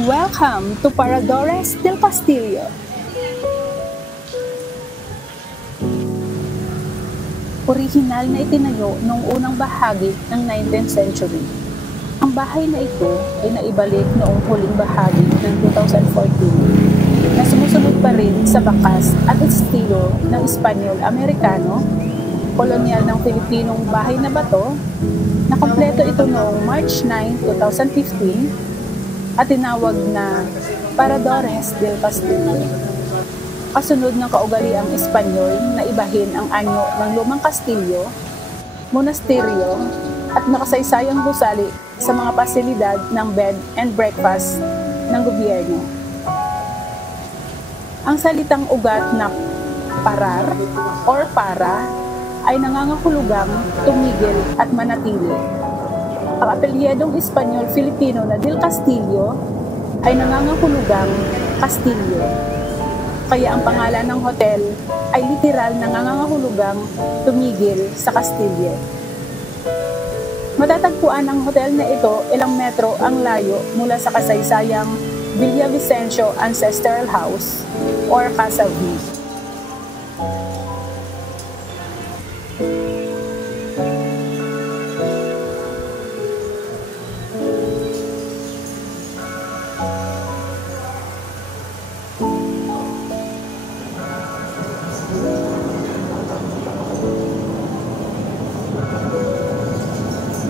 Welcome to Paradores del Castillo. Orihinal na itinayo noong unang bahagi ng 19th century. Ang bahay na ito ay naibalik noong huling bahagi ng 2014 na sumusunod pa rin sa bakas at estilo ng Espanyol-Amerikano, kolonyal ng Pilipinong bahay na bato, na kompleto ito noong March 9, 2015 at tinawag na Paradores del Castillo. Kasunod ng kaugaliang Espanyol na ibahin ang anyo ng lumang kastilyo, monasteryo at nakasaysayang gusali sa mga pasilidad ng bed and breakfast ng gobyerno. Ang salitang ugat na parar or para ay nangangahulugang tumigil at manatili. Ang apelyedong Espanyol-Filipino na Del Castillo ay nangangahulugang Castillo. Kaya ang pangalan ng hotel ay literal na nangangahulugang tumigil sa Kastilyo. Matatagpuan ang hotel na ito ilang metro ang layo mula sa kasaysayang Villavicencio Ancestral House or Casa V.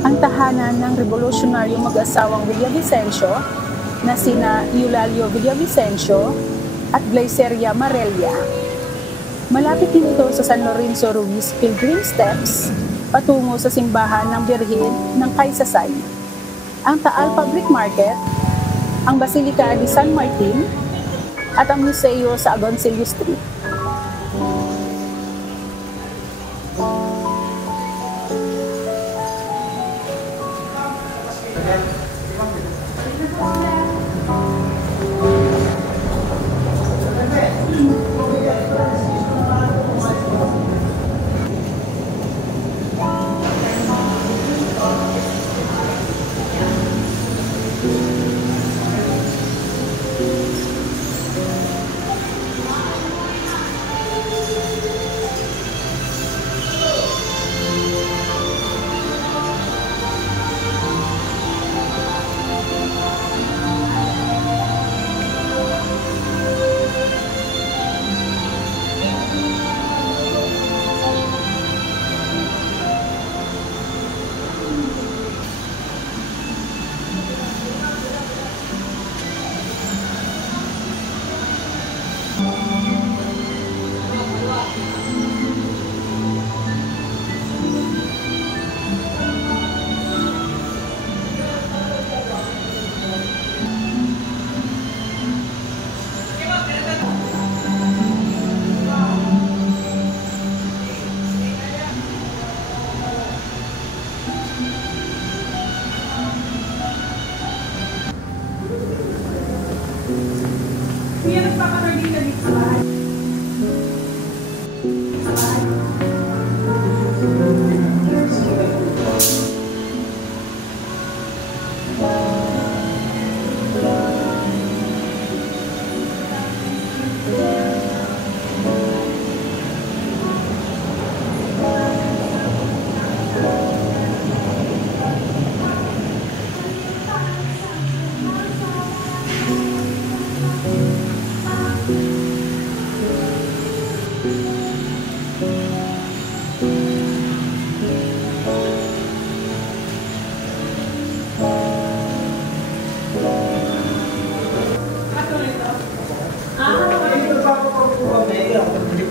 Ang tahanan ng revolusyonaryong mag-asawang Villavicencio na sina Eulalio Villavicencio at Glyceria Marelia. Malapit din ito sa San Lorenzo Ruiz Pilgrim Steps patungo sa simbahan ng Birhen ng Kaysasay, ang Taal Public Market, ang Basilica de San Martin at ang museo sa Agoncillo Street.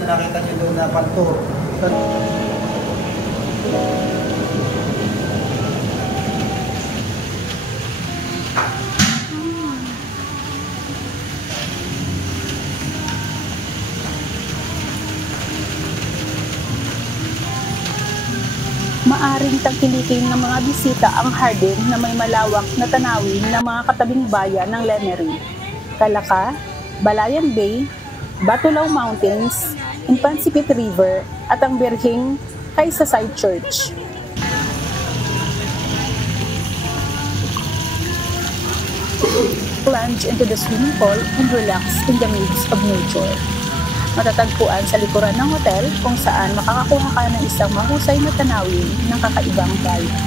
Nakita niyo doon na panto. Maaring tangkilikin ng mga bisita ang hardin na may malawak na tanawin ng mga katabing bayan ng Lemery, Calaca, Balayan Bay, Batulao Mountains, Impansipit River at ang Birheng Kaysasay Church. plunge into the swimming pool and relax in the midst of nature. Matatagpuan sa likuran ng hotel kung saan makakakuha ka ng isang mahusay na tanawin ng kakaibang bayan.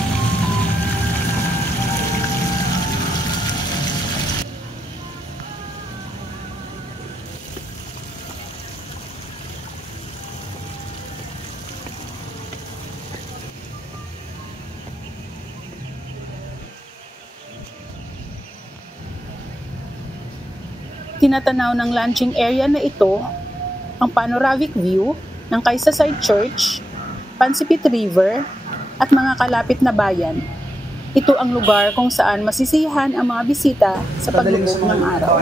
Tinatanaw ng launching area na ito ang panoramic view ng Kaysasay Church, Pansipit River, at mga kalapit na bayan. Ito ang lugar kung saan masisiyahan ang mga bisita sa paglubog ng araw.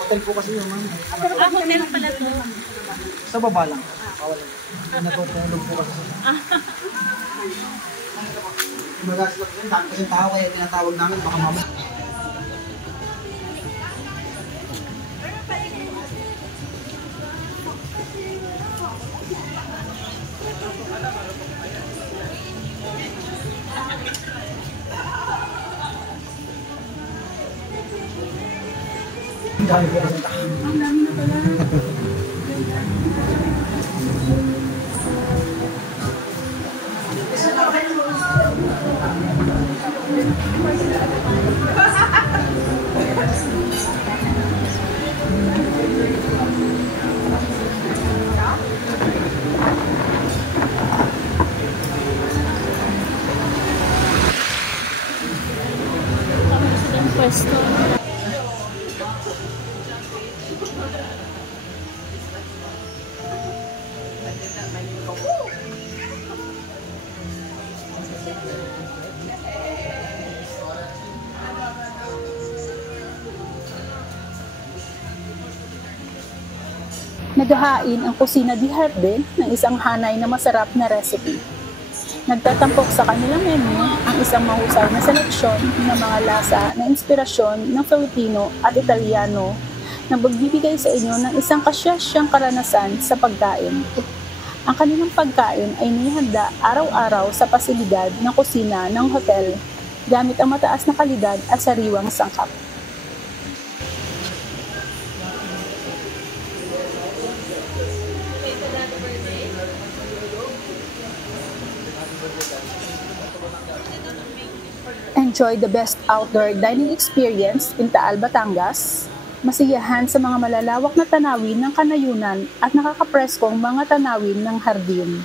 Hotel po kasi yung Hotel pala to. sa baba lang. Bawal lang. Natutulog po kasi. Magas lang kasi dami kasi tao kaya tinatawag namin baka mamaya. Ang dami po kasi tao. Ang dami na pala. Pwesto. Naghahain ang Kusina di Jardin ng isang hanay na masarap na recipe. Nagtatampok sa kanilang menu ang isang mahusay na seleksyon ng mga lasa na inspirasyon ng Filipino at Italiano na magbibigay sa inyo ng isang kasyasyang karanasan sa pagkain. Ang kanilang pagkain ay nihanda araw-araw sa pasilidad ng kusina ng hotel gamit ang mataas na kalidad at sariwang sangkap. Enjoy the best outdoor dining experience in Taal, Batangas. Masiyahan sa mga malalawak na tanawin ng kanayunan at nakakapreskong mga tanawin ng hardin.